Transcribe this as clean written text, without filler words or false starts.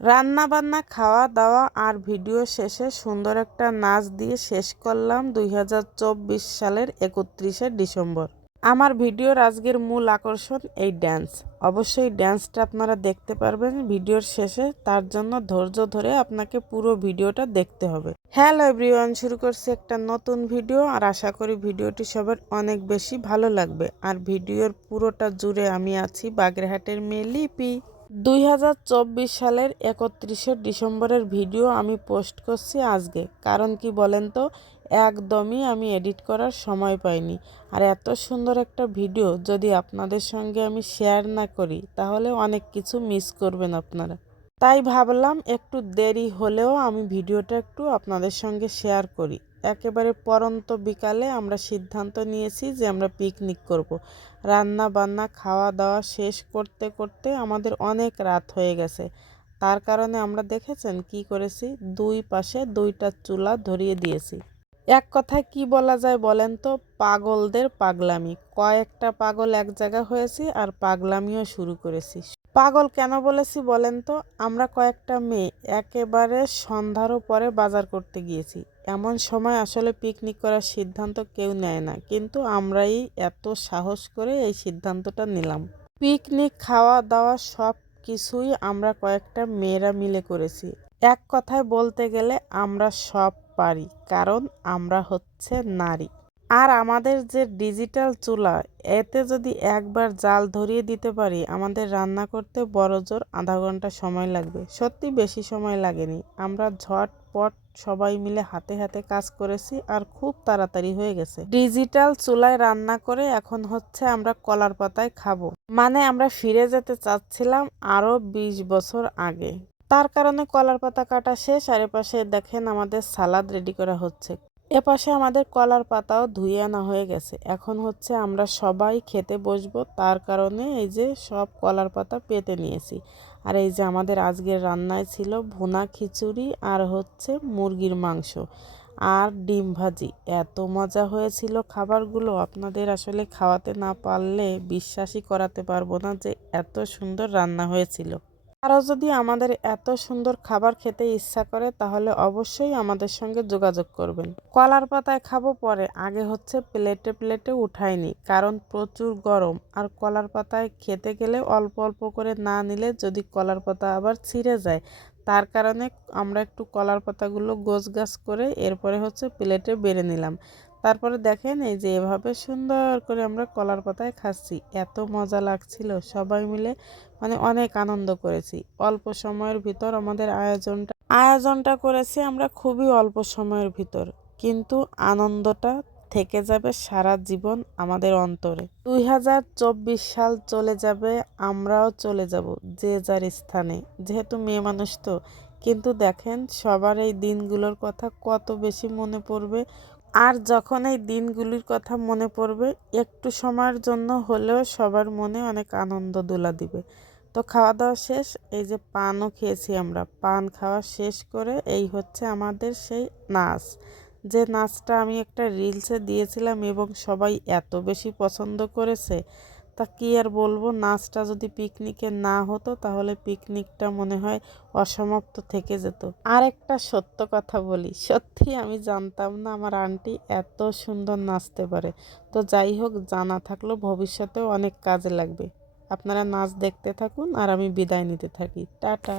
রান্না বান্না খাওয়া দাওয়া আর ভিডিও শেষে সুন্দর একটা নাচ দিয়ে শেষ করলাম 2024 সালের 31শে ডিসেম্বর। আমার ভিডিওর আজকের মূল আকর্ষণ এই ড্যান্স। অবশ্যই ড্যান্সটা আপনারা দেখতে পারবেন ভিডিওর শেষে, তার জন্য ধৈর্য ধরে আপনাকে পুরো ভিডিওটা দেখতে হবে। হ্যালো এভরিওয়ান, শুরু করছি একটা নতুন ভিডিও আর আশা করি ভিডিওটি সবার অনেক বেশি ভালো লাগবে। আর ভিডিওর পুরোটা জুড়ে আমি আছি বাগেরহাটের মেয়ে লিপি। 2024 সালের 31শে ডিসেম্বরের ভিডিও আমি পোস্ট করছি আজকে। কারণ কি বলেন তো, একদমই আমি এডিট করার সময় পাইনি। আর এত সুন্দর একটা ভিডিও যদি আপনাদের সঙ্গে আমি শেয়ার না করি তাহলে অনেক কিছু মিস করবেন আপনারা। তাই ভাবলাম একটু দেরি হলেও আমি ভিডিওটা একটু আপনাদের সঙ্গে শেয়ার করি। একেবারে পরন্ত বিকালে আমরা সিদ্ধান্ত নিয়েছি যে আমরা পিকনিক করব। রান্না বান্না খাওয়া দাওয়া শেষ করতে করতে আমাদের অনেক রাত হয়ে গেছে। তার কারণে আমরা দেখেছেন কি করেছি, দুই পাশে দুইটা চুলা ধরিয়ে দিয়েছি। এক কথায় কি বলা যায় বলেন তো, পাগলদের পাগলামি। কয়েকটা পাগল এক জায়গা হয়েছি আর পাগলামিও শুরু করেছি। পাগল কেন বলেছি বলেন তো, আমরা কয়েকটা মেয়ে একেবারে সন্ধ্যারও পরে বাজার করতে গিয়েছি। এমন সময় আসলে পিকনিক করার সিদ্ধান্ত কেউ নেয় না, কিন্তু আমরাই এত সাহস করে এই সিদ্ধান্তটা নিলাম। পিকনিক খাওয়া দাওয়া সব কিছুই আমরা কয়েকটা মেয়েরা মিলে করেছি। এক কথায় বলতে গেলে আমরা সব পারি, কারণ আমরা হচ্ছে নারী। আর আমাদের যে ডিজিটাল চুলা, এতে যদি একবার জাল ধরিয়ে দিতে পারি, আমাদের রান্না করতে বড়জোর আধা ঘন্টা সময় লাগবে। সত্যি বেশি সময় লাগেনি। আমরা ঝটপট সবাই মিলে হাতে হাতে কাজ করেছি আর খুব তাড়াতাড়ি হয়ে গেছে। ডিজিটাল চুলায় রান্না করে এখন হচ্ছে আমরা কলার পাতায় খাবো। মানে আমরা ফিরে যেতে চাচ্ছিলাম আরো 20 বছর আগে। তার কারণে কলার পাতা কাটা শেষ, আর এপাশে দেখেন আমাদের সালাদ রেডি করা হচ্ছে। এপাশে আমাদের কলার পাতাও ধুয়ে আনা হয়ে গেছে। এখন হচ্ছে আমরা সবাই খেতে বসবো, তার কারণে এই যে সব কলার পাতা পেতে নিয়েছি। আর এই যে আমাদের আজকের রান্নায় ছিল ভুনা খিচুড়ি আর হচ্ছে মুরগির মাংস আর ডিম ভাজি। এত মজা হয়েছিল খাবারগুলো, আপনাদের আসলে খাওয়াতে না পারলে বিশ্বাসই করাতে পারবো না যে এত সুন্দর রান্না হয়েছিল। আরও যদি আমাদের এত সুন্দর খাবার খেতে ইচ্ছা করে তাহলে অবশ্যই আমাদের সঙ্গে যোগাযোগ করবেন। কলার পাতায় খাবো পরে, আগে হচ্ছে প্লেটে প্লেটে উঠাইনি, কারণ প্রচুর গরম। আর কলার পাতায় খেতে গেলে অল্প অল্প করে না নিলে যদি কলার পাতা আবার ছিঁড়ে যায়, তার কারণে আমরা একটু কলার পাতাগুলো গোছগাছ করে এরপরে হচ্ছে প্লেটে বেড়ে নিলাম। তারপরে দেখেন এই যে এভাবে সুন্দর করে আমরা কলার পাতায় খাচ্ছি। এত মজা লাগছিল, সবাই মিলে মানে অনেক আনন্দ করেছি। অল্প সময়ের ভিতর আমাদের আয়োজনটা করেছি আমরা খুবই অল্প সময়ের ভিতর, কিন্তু আনন্দটা থেকে যাবে সারা জীবন আমাদের অন্তরে। 2024 সাল চলে যাবে, আমরাও চলে যাব যে যার স্থানে, যেহেতু মেয়ে মানুষ তো। কিন্তু দেখেন সবার এই দিনগুলোর কথা কত বেশি মনে পড়বে। আর যখন এই দিনগুলির কথা মনে পড়বে, একটু সময়ের জন্য হলেও সবার মনে অনেক আনন্দ দোলা দিবে। তো খাওয়া দাওয়া শেষ, এই যে পানও খেয়েছি আমরা। পান খাওয়া শেষ করে এই হচ্ছে আমাদের সেই নাচ, যে নাচটা আমি একটা রিলসে দিয়েছিলাম এবং সবাই এত বেশি পছন্দ করেছে। তা কি আর বলবো, নাচটা যদি পিকনিকে না হতো তাহলে পিকনিকটা মনে হয় অসমাপ্ত থেকে যেত। আর একটা সত্য কথা বলি, সত্যি আমি জানতাম না আমার আন্টি এত সুন্দর নাচতে পারে। তো যাই হোক, জানা থাকলো ভবিষ্যতেও অনেক কাজে লাগবে। আপনারা নাচ দেখতে থাকুন আর আমি বিদায় নিতে থাকি। টাটা।